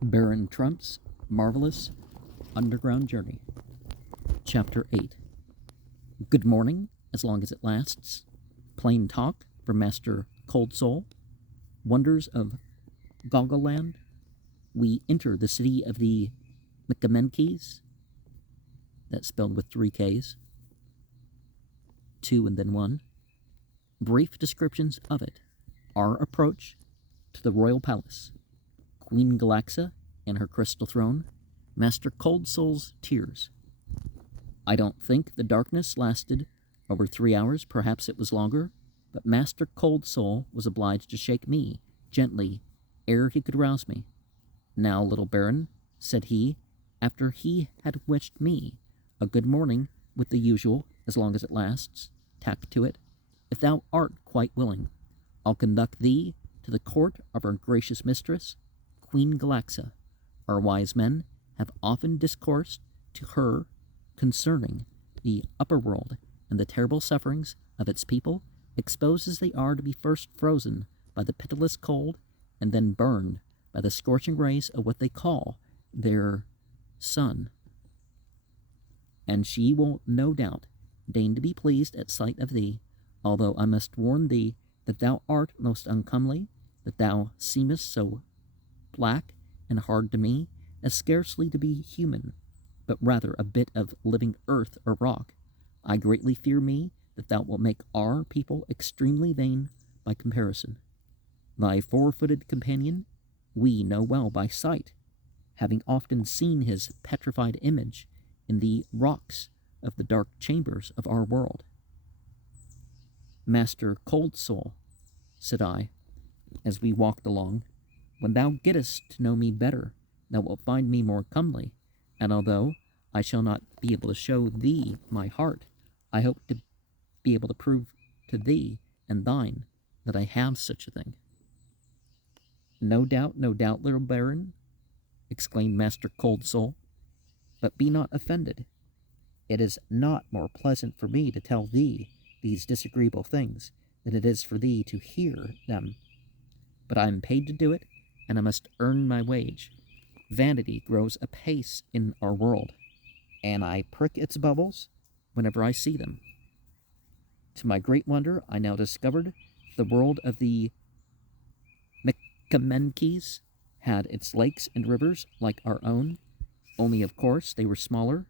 Baron Trump's Marvelous Underground Journey. Chapter 8. Good morning, as long as it lasts. Plain talk from Master Cold Soul. Wonders of Goggleland. We enter the city of the Mchamenkes. That's spelled with 3 Ks. 2 and then 1. Brief descriptions of it. Our approach to the royal palace. Queen Galaxa and her crystal throne. Master Cold Soul's tears. I don't think the darkness lasted over 3 hours, perhaps it was longer, but Master Cold Soul was obliged to shake me gently ere he could rouse me. Now, little Baron, said he, after he had wished me a good morning with the usual, as long as it lasts, tack to it, if thou art quite willing, I'll conduct thee to the court of our gracious mistress, Queen Galaxa. Our wise men have often discoursed to her concerning the upper world and the terrible sufferings of its people, exposed as they are to be first frozen by the pitiless cold and then burned by the scorching rays of what they call their sun. And she will no doubt deign to be pleased at sight of thee, although I must warn thee that thou art most uncomely, that thou seemest so black and hard to me as scarcely to be human, but rather a bit of living earth or rock. I greatly fear me that thou wilt make our people extremely vain by comparison. Thy 4-footed companion we know well by sight, having often seen his petrified image in the rocks of the dark chambers of our world. Master Cold Soul, said I, as we walked along, when thou gettest to know me better, thou wilt find me more comely, and although I shall not be able to show thee my heart, I hope to be able to prove to thee and thine that I have such a thing. No doubt, little Baron, exclaimed Master Cold Soul, but be not offended. It is not more pleasant for me to tell thee these disagreeable things than it is for thee to hear them. But I am paid to do it, and I must earn my wage. Vanity grows apace in our world, and I prick its bubbles whenever I see them. To my great wonder, I now discovered the world of the Mchamenkes had its lakes and rivers like our own, only of course they were smaller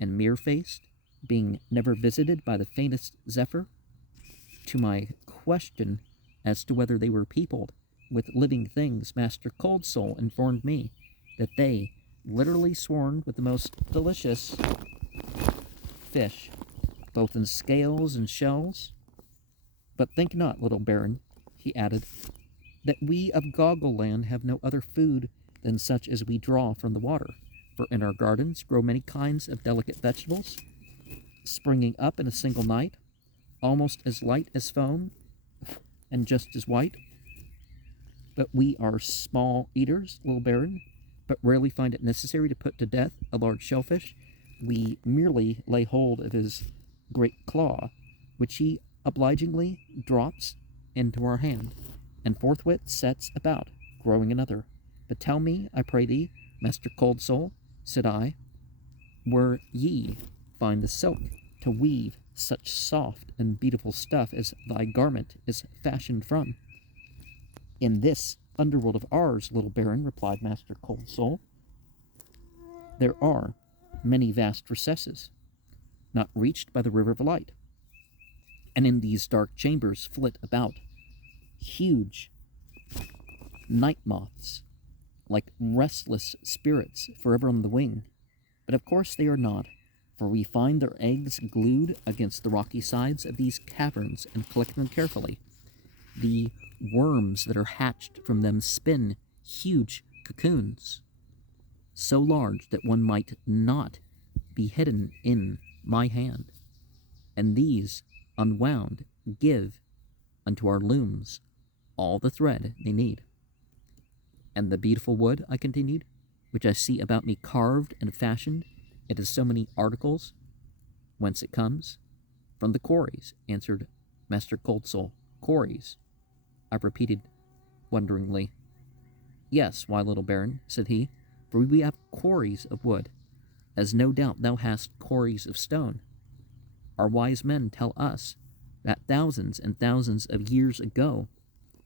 and mere-faced, being never visited by the faintest zephyr. To my question as to whether they were peopled with living things, Master Cold Soul informed me that they literally swarmed with the most delicious fish, both in scales and shells. But think not, little Baron, he added, that we of Goggleland have no other food than such as we draw from the water, for in our gardens grow many kinds of delicate vegetables, springing up in a single night, almost as light as foam and just as white. But we are small eaters, little Baron, but rarely find it necessary to put to death a large shellfish. We merely lay hold of his great claw, which he obligingly drops into our hand, and forthwith sets about growing another. But tell me, I pray thee, Master Cold Soul, said I, where ye find the silk to weave such soft and beautiful stuff as thy garment is fashioned from. In this underworld of ours, little Baron, replied Master Cold Soul, there are many vast recesses, not reached by the river of light, and in these dark chambers flit about huge night moths, like restless spirits forever on the wing. But of course they are not, for we find their eggs glued against the rocky sides of these caverns and collect them carefully. The worms that are hatched from them spin huge cocoons, so large that one might not be hidden in my hand, and these, unwound, give unto our looms all the thread they need. And the beautiful wood, I continued, which I see about me carved and fashioned into so many articles, whence it comes? From the quarries, answered Master Cold Soul. Quarries, I repeated wonderingly. Yes, why, little baron, said he, for we have quarries of wood, as no doubt thou hast quarries of stone. Our wise men tell us that thousands and thousands of years ago,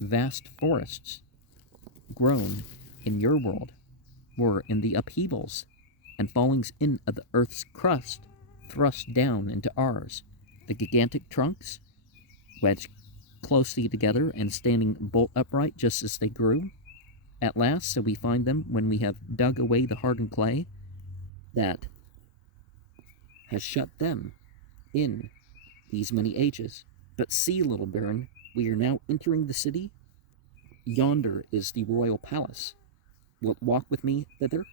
vast forests, grown in your world, were in the upheavals and fallings in of the earth's crust thrust down into ours. The gigantic trunks, wedged closely together and standing bolt upright just as they grew, at last, so we find them when we have dug away the hardened clay that has shut them in these many ages. But see, little baron, we are now entering the city. Yonder is the royal palace. Wilt walk with me thither?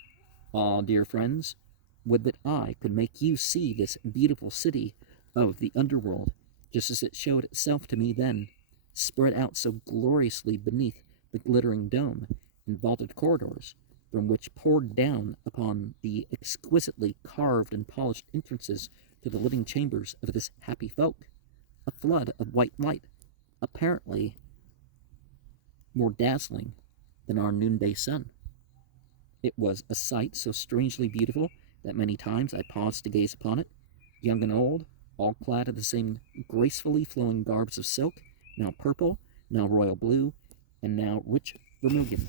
Ah, dear friends, would that I could make you see this beautiful city of the underworld, just as it showed itself to me then, spread out so gloriously beneath the glittering dome, in vaulted corridors, from which poured down upon the exquisitely carved and polished entrances to the living chambers of this happy folk a flood of white light, apparently more dazzling than our noonday sun. It was a sight so strangely beautiful that many times I paused to gaze upon it, young and old, all clad in the same gracefully flowing garbs of silk, now purple, now royal blue, and now rich vermilion,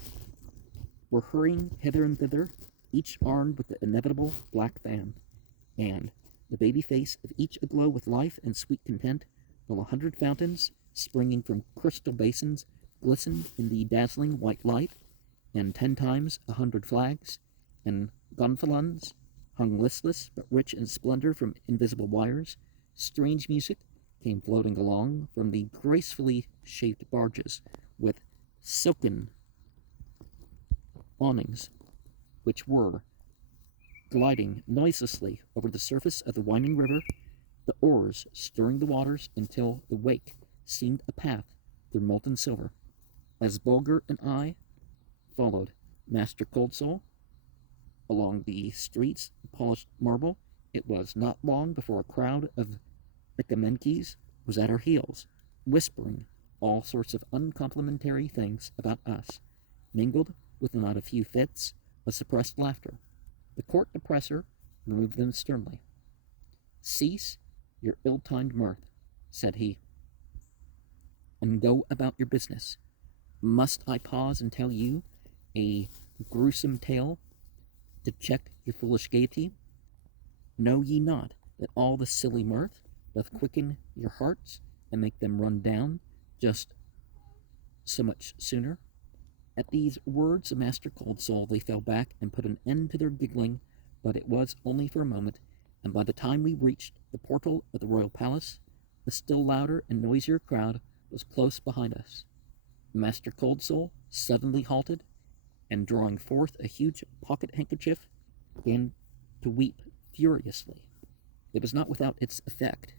were hurrying hither and thither, each armed with the inevitable black fan, and the baby face of each aglow with life and sweet content, while 100 fountains, springing from crystal basins, glistened in the dazzling white light, and 10 times 100 flags and gonfalons hung listless but rich in splendor from invisible wires. Strange music came floating along from the gracefully shaped barges with silken awnings, which were gliding noiselessly over the surface of the winding river, the oars stirring the waters until the wake seemed a path through molten silver. As Bulger and I followed Master Coldsoul along the streets of polished marble, it was not long before a crowd of Micamenkes was at our heels, whispering all sorts of uncomplimentary things about us, mingled with not a few fits of suppressed laughter. The court oppressor removed them sternly. "Cease your ill-timed mirth," said he, "and go about your business. Must I pause and tell you a gruesome tale to check your foolish gaiety? Know ye not that all the silly mirth doth quicken your hearts and make them run down just so much sooner?" At these words of Master Coldsoul they fell back and put an end to their giggling, but it was only for a moment, and by the time we reached the portal of the royal palace, the still louder and noisier crowd was close behind us. Master Coldsoul suddenly halted, and drawing forth a huge pocket handkerchief, began to weep furiously. It was not without its effect,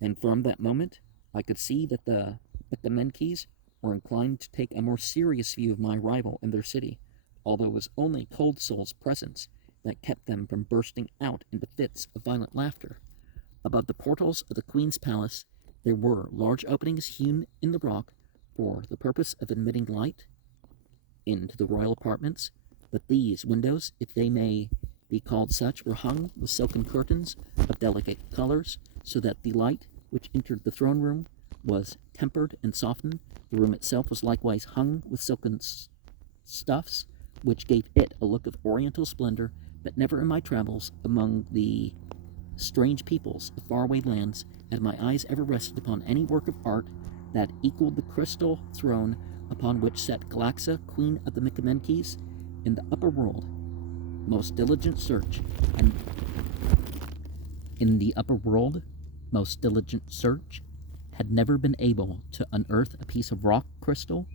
and from that moment I could see that the Menkes were inclined to take a more serious view of my arrival in their city, although it was only Coldsoul's presence that kept them from bursting out into fits of violent laughter. Above the portals of the Queen's palace there were large openings hewn in the rock for the purpose of admitting light into the royal apartments, but these windows, if they may be called such, were hung with silken curtains of delicate colors, so that the light which entered the throne room was tempered and softened. The room itself was likewise hung with silken stuffs, which gave it a look of oriental splendor, but never in my travels among the strange peoples of faraway lands had my eyes ever rested upon any work of art that equaled the crystal throne upon which sat Galaxa, Queen of the Micamenkes, in the upper world. Most diligent search and in the upper world, most diligent search had never been able to unearth a piece of rock crystal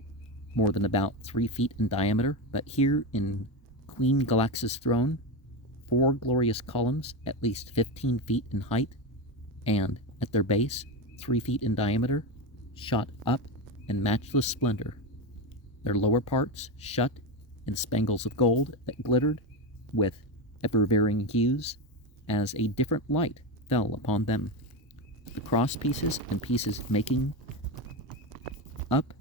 more than about 3 feet in diameter, but here in Queen Galaxa's throne, 4 glorious columns at least 15 feet in height, and at their base 3 feet in diameter, shot up in matchless splendor, their lower parts shut in spangles of gold that glittered with ever-varying hues as a different light fell upon them. The cross pieces and pieces making up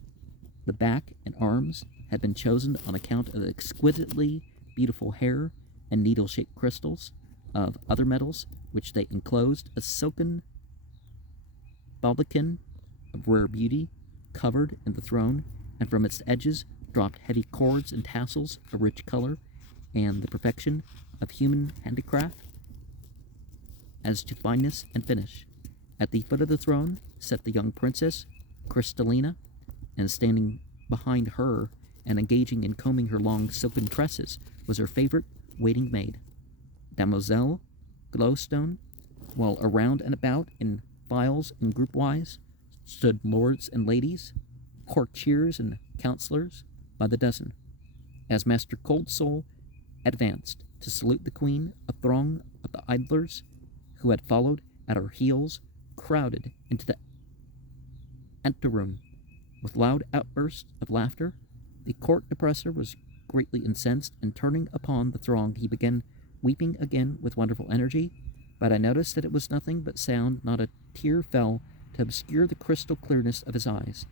the back and arms had been chosen on account of the exquisitely beautiful hair and needle-shaped crystals of other metals, which they enclosed. A silken baldachin of rare beauty covered in the throne, and from its edges dropped heavy cords and tassels of rich color and the perfection of human handicraft as to fineness and finish. At the foot of the throne sat the young princess Crystallina, and standing behind her and engaging in combing her long silken tresses was her favorite waiting maid, Damoiselle Glowstone, while around and about in files and groupwise stood lords and ladies, courtiers and counselors by the dozen. As Master Coldsoul advanced to salute the queen, a throng of the idlers who had followed at her heels crowded into the anteroom with loud outbursts of laughter. The court depressor was greatly incensed, and turning upon the throng, he began weeping again with wonderful energy. But I noticed that it was nothing but sound, not a tear fell to obscure the crystal clearness of his eyes.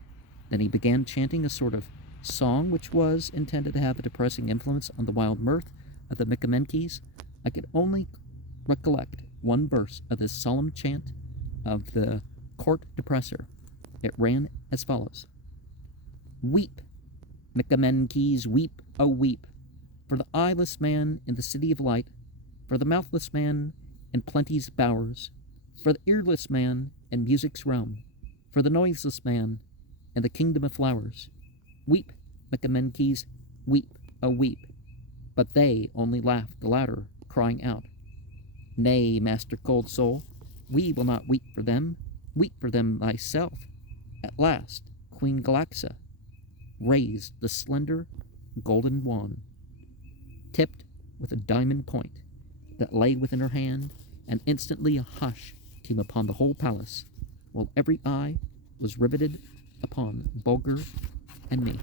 Then he began chanting a sort of song which was intended to have a depressing influence on the wild mirth of the Micamenkes. I could only recollect one verse of this solemn chant of the court depressor. It ran as follows: "Weep, Micamenkes, weep, oh weep, for the eyeless man in the city of light, for the mouthless man in plenty's bowers, for the earless man in music's realm, for the noiseless man in the kingdom of flowers. Weep, Micamenkes, weep, oh weep." But they only laughed the louder, crying out, "Nay, Master Coldsoul, we will not weep for them. Weep for them thyself." At last Queen Galaxa raised the slender golden wand, tipped with a diamond point, that lay within her hand, and instantly a hush came upon the whole palace, while every eye was riveted upon Bulger and me.